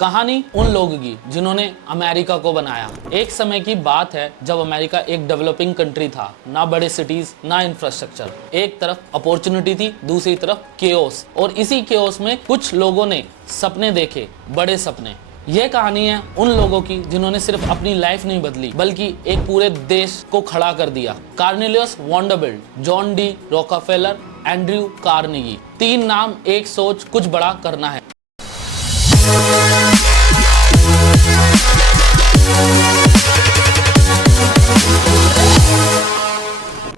कहानी उन लोगों की जिन्होंने अमेरिका को बनाया। एक समय की बात है जब अमेरिका एक डेवलपिंग कंट्री था, ना बड़े सिटीज ना इंफ्रास्ट्रक्चर। एक तरफ अपॉर्चुनिटी थी, दूसरी तरफ केओस, और इसी केओस में कुछ लोगों ने सपने देखे, बड़े सपने। यह कहानी है उन लोगों की जिन्होंने सिर्फ अपनी लाइफ नहीं बदली बल्कि एक पूरे देश को खड़ा कर दिया। Cornelius Vanderbilt, John D Rockefeller, Andrew Carnegie. तीन नाम, एक सोच, कुछ बड़ा करना है।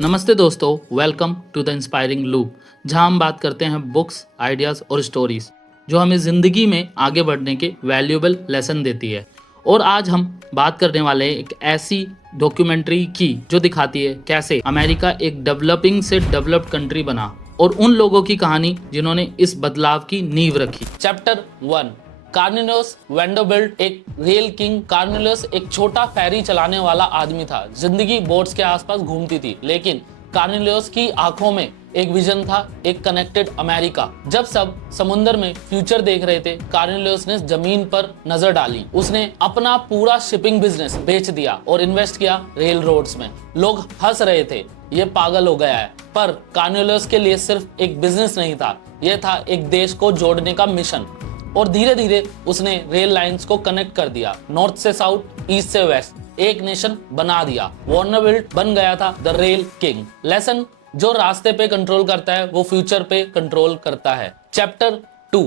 नमस्ते दोस्तों, welcome to the inspiring loop, जहां हम बात करते हैं बुक्स, आइडियाज़ और स्टोरीज जो हमें ज़िंदगी में आगे बढ़ने के वैल्यूएबल लेसन देती है। और आज हम बात करने वाले हैं एक ऐसी डॉक्यूमेंट्री की जो दिखाती है कैसे अमेरिका एक डेवलपिंग से डेवलप्ड कंट्री बना, और उन लोगों की कहानी जिन्होंने इस बदलाव की नींव रखी। चैप्टर 1, कार्नेलियस वैंडरबिल्ट, एक रियल किंग। कार्नेलियस एक छोटा फेरी चलाने वाला आदमी था। जिंदगी बोट्स के आसपास घूमती थी, लेकिन कार्नेलियस की आंखों में एक विजन था, एक कनेक्टेड अमेरिका। जब सब समुद्र में फ्यूचर देख रहे थे, कार्नेलियस ने जमीन पर नजर डाली। उसने अपना पूरा शिपिंग बिजनेस बेच दिया और इन्वेस्ट किया रेल रोड्स में। लोग हंस रहे थे, ये पागल हो गया है, पर कार्नेलियस के लिए सिर्फ एक बिजनेस नहीं था, यह था एक देश को जोड़ने का मिशन। और धीरे धीरे उसने रेल लाइंस को कनेक्ट कर दिया, नॉर्थ से साउथ, ईस्ट से वेस्ट, एक नेशन बना दिया। वैंडरबिल्ट बन गया था द रेल किंग। लेसन, जो रास्ते पे कंट्रोल करता है वो फ्यूचर पे कंट्रोल करता है। Chapter 2,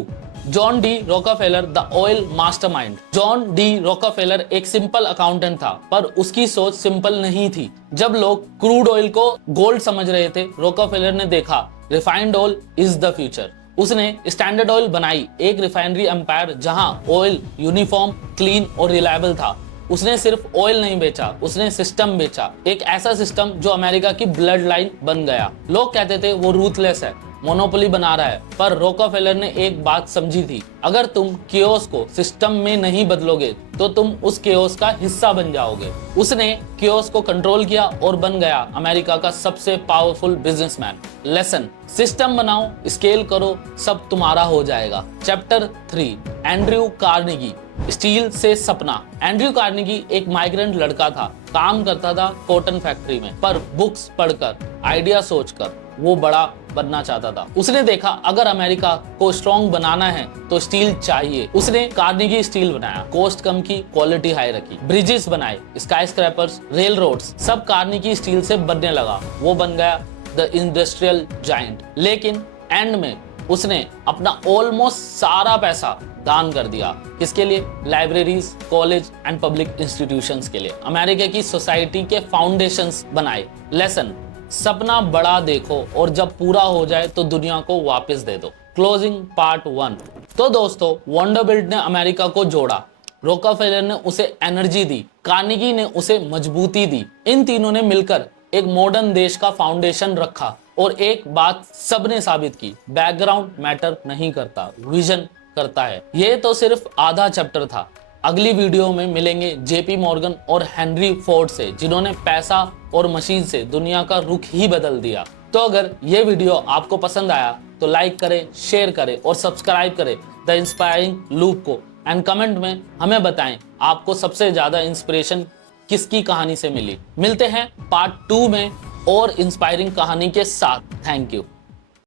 John D Rockefeller, the oil mastermind. John D Rockefeller एक सिंपल अकाउंटेंट था, पर उसकी सोच सिंपल नहीं थी। जब लोग क्रूड ऑयल को गोल्ड समझ रहे थे, रॉकफेलर ने देखा refined oil is the future. उसने स्टैंडर्ड ऑयल बनाई, एक रिफाइनरी एम्पायर जहां ऑयल यूनिफॉर्म, क्लीन और रिलायबल था। उसने सिर्फ ऑयल नहीं बेचा, उसने सिस्टम बेचा, एक ऐसा सिस्टम जो अमेरिका की ब्लड लाइन बन गया। लोग कहते थे वो रूथलेस है, मोनोपोली बना रहा है, पर रॉकफेलर ने एक बात समझी थी, अगर तुम केओस को सिस्टम में नहीं बदलोगे तो तुम उस केओस का हिस्सा बन जाओगे। उसने केओस को कंट्रोल किया और बन गया अमेरिका का सबसे पावरफुल बिजनेसमैन। लेसन, सिस्टम बनाओ, स्केल करो, सब तुम्हारा हो जाएगा। चैप्टर 3, एंड्रयू कार्नेगी, स्टील से सपना। एंड्रयू कार्नेगी एक माइग्रेंट लड़का था, काम करता था कॉटन फैक्ट्री में, पर बुक्स पढ़कर, आइडिया सोचकर वो बड़ा बनना चाहता था। उसने देखा अगर अमेरिका को स्ट्रॉन्ग बनाना है तो स्टील चाहिए। उसने कार्नेगी स्टील बनाया, कॉस्ट कम की, क्वालिटी हाई रखी, ब्रिजेस बनाए, स्काई स्क्रैपर्स, रेल रोड्स, सब कार्नेगी स्टील से बनने लगा। वो बन गया द इंडस्ट्रियल जायंट। लेकिन एंड में उसने अपना ऑलमोस्ट सारा पैसा दान कर दिया। किसके लिए? Libraries, college and public institutions के लिए। अमेरिका की सोसाइटी के फाउंडेशंस बनाए। लेसन, सपना बड़ा देखो और जब पूरा हो जाए तो दुनिया को वापस दे दो। Closing part 1। तो दोस्तों, वैंडरबिल्ट ने अमेरिका को जोड़ा, रॉकफेलर ने उसे एनर्जी दी, कार्नेगी ने उसे मजबूती दी। इन तीनों ने मिलकर एक मॉडर्न देश का फाउंडेशन रखा। और एक बात सबने साबित की, बैकग्राउंड मैटर नहीं करता, विजन करता है। ये तो सिर्फ आधा चैप्टर था। अगली वीडियो में मिलेंगे जेपी मॉर्गन और हेनरी फोर्ड से, जिन्होंने पैसा और मशीन से दुनिया का रुख ही बदल दिया। तो अगर ये वीडियो आपको पसंद आया तो लाइक करें, शेयर करें और सब्सक्राइब करें द इंस्पायरिंग लूप को। एंड कमेंट में हमें बताएं आपको सबसे ज्यादा इंस्पिरेशन किसकी कहानी से मिली। मिलते हैं पार्ट 2 में और इंस्पायरिंग कहानी के साथ। Thank you.